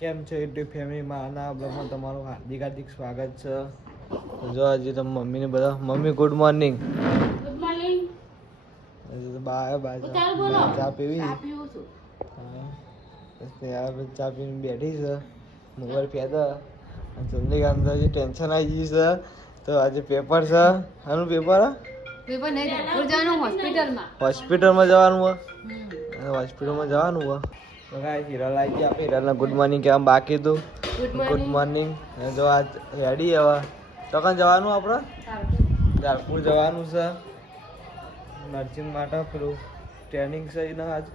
કેમ છે યુટ્યુબ ફેમિલીમાં આના બ્લોગમાં તમારું હાર્દિક હાર્દિક સ્વાગત છે. જો આજે તમે મમ્મીને બધા mummy good morning. Good morning. ચા પીવી ચા પીને બેઠી છે મોબાઈલ ફેંદા ચંદ્રિકા જે ટેન્શન આવી ગઈ છે. તો આજે પેપર છે. આનું પેપર પેપર નહીં જવાનું હોસ્પિટલમાં જવાનું હોય. હોસ્પિટલમાં જવાનું હોય તો કાંઈ હિરલ આવી ગયા. આપણે હિરલને ગુડ મોર્નિંગ કહેવા બાકી હતું. Good morning. જો આજ રેડી હવે તો કાં જવાનું આપણે ધારપુર જવાનું છે નર્સિંગ માટે. પેલું ટ્રેનિંગ છે ને આજ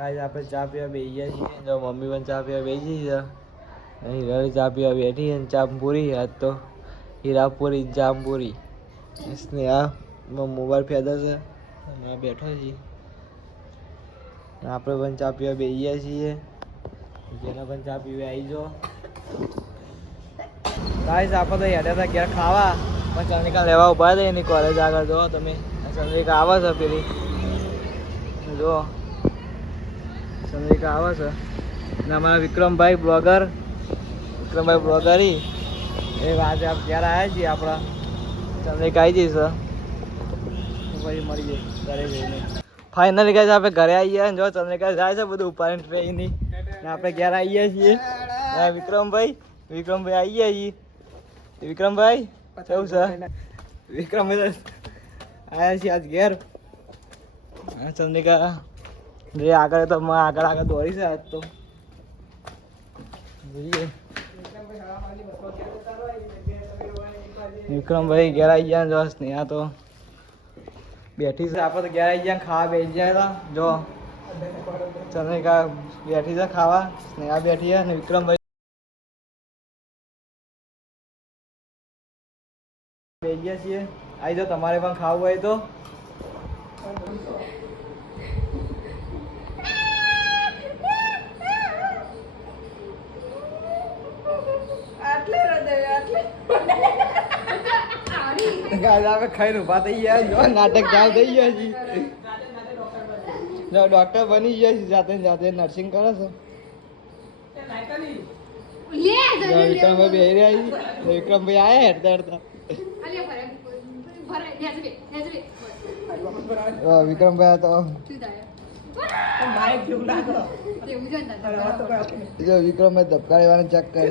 આજ આપણે ચા પીવા બેસી ગયા છીએ. જો મમ્મી પણ ચા પીવા બેસી છે. હિરલ ચા પીવા બેઠી છે. ચા પૂરી આજ તો હીરાપુરી જામપુરી. સ્નેહા મોબાઈલ ફેદા છે. હમણાં બેઠો છીએ. આપણે પણ ચા પીવા બેસીએ છીએ. જેને પણ ચા પીવા આવી જો ગાઈસ. આપણે તો હેડ્યા હતા ઘેર ખાવા પણ ચંદ્રિકા લેવા ઉભા હતા એની કોલેજ આગળ. જો તમે ચંદ્રિકા આવે છે. પેલી જો ચંદ્રિકા આવે છે ને અમારા વિક્રમભાઈ બ્લોગર એ આજે ઘેર આવ્યા છીએ. આપણા ચંદ્રિકા આવી જઈશ પછી મળી જઈશ ઘરે જઈને. ફાઇનલી ગાઈસ આપણે ઘરે આવી ગયા. જો ચંદ્રિકા જાય છે બધું ઉપાડીને ટ્રેનની ને આપણે ઘેર આવી ગયા છીએ. વિક્રમભાઈ આવી ગયા છીએ. વિક્રમભાઈ કેવું છે? વિક્રમભાઈ આવ્યા છીએ આજ ઘેર. ચંદ્રિકા જે આગળ તો આગળ દોડી છે આજ તો જોઈએ. વિક્રમભાઈ ઘેર આવી ગયા. જો સ્નેહા તો બેઠી છે. આપણે તો ઘેર આવી ગયા ખાવા બેસી ગયા હતા. જો ચંદ્રિકા બેઠી છે ખાવા. સ્નેહા બેઠી છે અને વિક્રમભાઈ બેસી ગયા છીએ. આવી જાઓ તમારે પણ ખાવું હોય તો. આપણે ખાઈને ઉભા થઈ ગયા. જો નાટક ચાલુ થઈ ગયા છે. ડોક્ટર બની ગયા છે જાતે જાતે નર્સિંગ કરે છે. વિક્રમભાઈ બેહી રહ્યા છે. વિક્રમભાઈ આયા હેડતા હેડતા. વિક્રમભાઈ તો જો વિક્રમભાઈ ધબકારી વાળા ચેક કરે.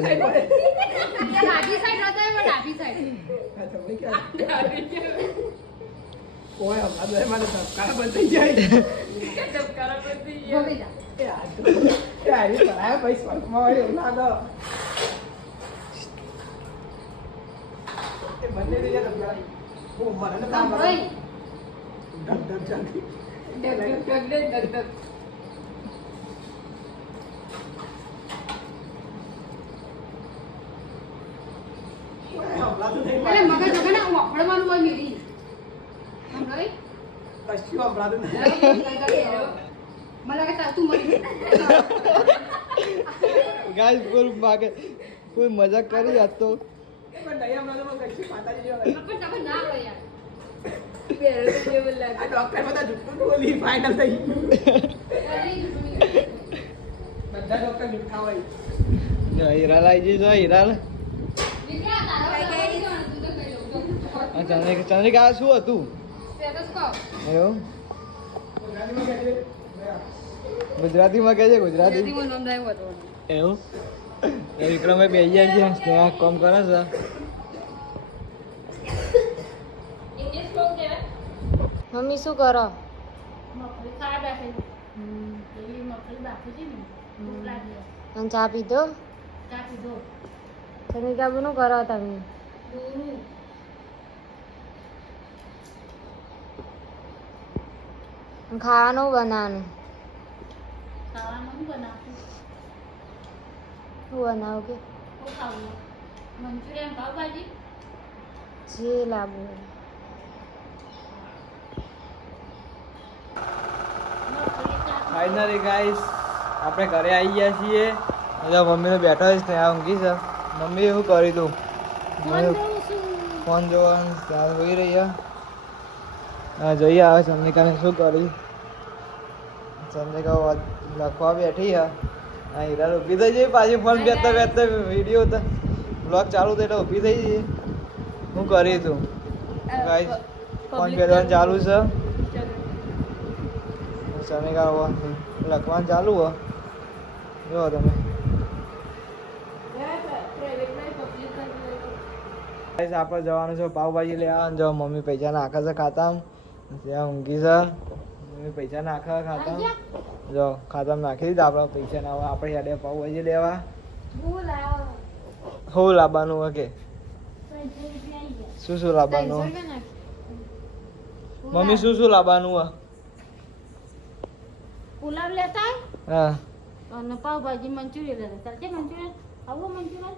કોઈ મજાક કરી આજ તો. હીરાલ આવી જઈ. હીરાલ ચંદ્રિકા શું હતું એવું ગુજરાતીમાં કહે છે? ગુજરાતી એવું. વિક્રમભાઈ બેસી જાય છે. સ્નેહા કામ કરે છે. મમ્મી શું કરો? ચા પીધો? ચંદ્રિકા શું કરો તમે? ખાવાનું બનાવવાનું. શું બનાવો કે જે લાવવું હોય. ફાઇનલી ગાઈસ આપણે ઘરે આવી ગયા છીએ. મમ્મીને બેઠા છે. ત્યાં ઊંઘી છે. મમ્મી એવું કરી તું ફોન જોવાનું ત્યાં હોઈ રહ્યા. જોઈએ આવે ચંદ્રિકાને શું કરી. ચંદ્રિકા લખવા બેઠી હે આ હીરા ઊભી થઈ જઈ પાછી ફોન બેસતા બેસતા વિડીયો તો બ્લોગ ચાલુ થાય એટલે ઊભી થઈ જઈ શું કરી તું ગાઈસ ફોન કરવાનું ચાલુ છે ચંદ્રિકા લખવાનું ચાલુ હો જો તમે ગાઈસ આપણે જવાનું છે પાવભાજી લેવા જો મમ્મી પૈસા નાખે છે ખાતામાં ત્યાં ઊંઘી છે મમ્મી પૈસા નાખે ખાતામાં જો ખાતામાં નાખી દીધા આપણે પૈસા ના આપણે યાદે પાવભાજી લેવા હું લાવવાનું ઓકે શું શું લાવવાનું મમ્મી શું લાવવાનું હે પુલાવ લેતા હા અને પાવભાજી મંચુરિયન લેતા ચાલશે મંચુરિયન આવો મંચુરિયન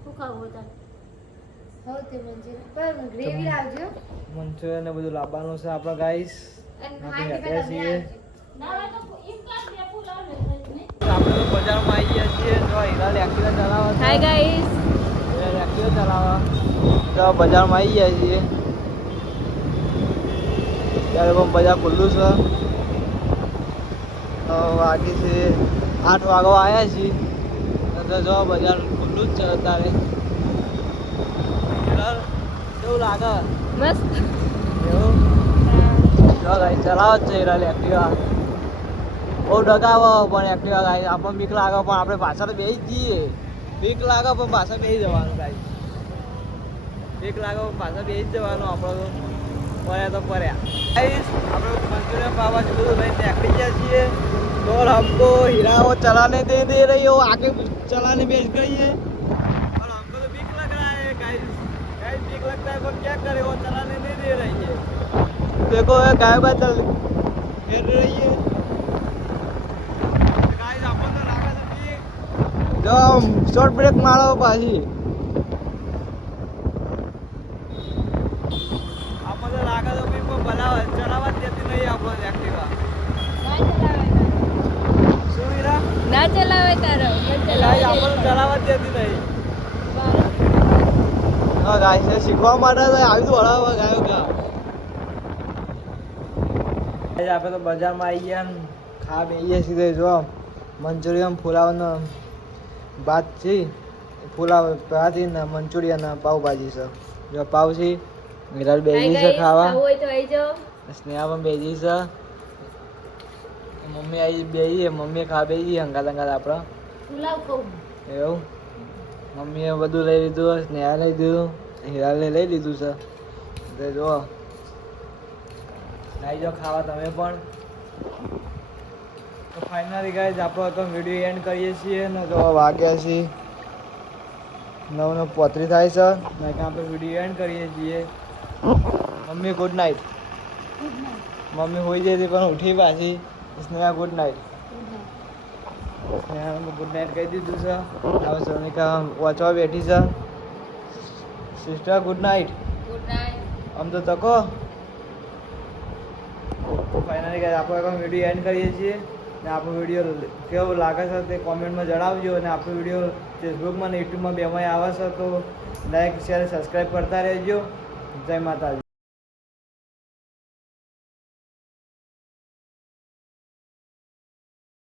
શું ખાવું તાર હો તે મંચુરિયન પણ ગ્રેવી લાવજો મંચુરિયન ને બધું લાવવાનું છે આપણે ગાઈસ આપણે છીએ આપણે તો બજારમાં આવી ગયા છીએ જો હિરાલ એક્ટિવા ચલાવવા હાય ગાઈસ એક્ટિવા ચલાવવા તો બજારમાં આવી ગયા છીએ ત્યારે પણ બજાર ખુલ્લું છે તો વાગી છે 8 વાગવા આવ્યા છીએ તો જો બજાર ખુલ્લું જ છે અત્યારે કેવું લાગે મસ્ત એવું જો ગાઈ ચલાવો જ છે હિરાલ એક્ટિવા બહુ ડગાવો પણ એક્ટિવા ગાઈ આપણને બીક લાગે પણ આપણે પાછળ બેસી જ જઈએ બીક લાગે પણ પાછળ બેસી જવાનું ગાઈ બીક લાગે પણ પાછળ બેસી જ જવાનું આપણે પડ્યા તો પડ્યા गाइस આપણે મંચુરિયન પાવભાજી બધું લઈને નીકળી ગયા છીએ तो हमको हीरा वो चलाने दे रही हो आगे चलाने बेच गई है और हमको तो बीक लग रहा है गाइस गाइस बीक लगता है पर क्या करे वो चलाने नहीं दे रही है देखो गाय का चल फिर रही है गाइस अपन तो लागा था बीक जो शॉर्ट ब्रेक मारो पाછી अपन तो लागा था बीक को भला चलावा देती नहीं अपन एक्टिवा ના ચલાવે તારો ચલાવવા દેતી નહીં હા ગાય શીખવા માટે તો આવી તો હળાવવા ગાયો કા આપણે તો બજારમાં આવી ગયા ખા બેહીએ સીધે જો મંચુરિયન ફુલાવનો ભાત છે ફુલાવ ભાત ને મંચુરિયન પાવભાજી છે જો પાવ છે વિરાલ બેજી છે ખાવા હોય તો આવી જાઓ સ્નેહા પણ બેજી છે મમ્મી આવી બેહીએ મમ્મી ખા બેહી હંગાત હંગાત આપણે પુલાવ ખાવું એવું મમ્મીએ બધું લઈ લીધું સ્નેહા લઈ દીધું હિરાલે લઈ લીધું છે તો જો આવી જાઓ ખાવા તમે પણ તો ફાઇનલી ગાઈઝ આપણો તો વિડીયો એન્ડ કરીએ છીએ ને જો વાગ્યા છે 9:35 થાય છે ને આપણે વિડીયો એન્ડ કરીએ છીએ મમ્મી ગુડ નાઇટ મમ્મી હોઈ જતી પણ ઉઠી પાછી Sneha good night Sneha good night કહી દીધું છે હવે સોનિકા વાંચવા બેઠી છે સિસ્ટર ગુડ નાઇટ આમ તો તકો ફાઇનલી ગાઈસ આપણે વિડીયો એન્ડ કરીએ છીએ ને આપણો વિડીયો કેવો લાગે છે તે કોમેન્ટમાં જણાવજો અને આપણો વિડીયો ફેસબુકમાં અને યુટ્યુબમાં બેમાં આવે છે તો લાઈક શેર સબસ્ક્રાઈબ કરતા રહેજો જય માતાજી.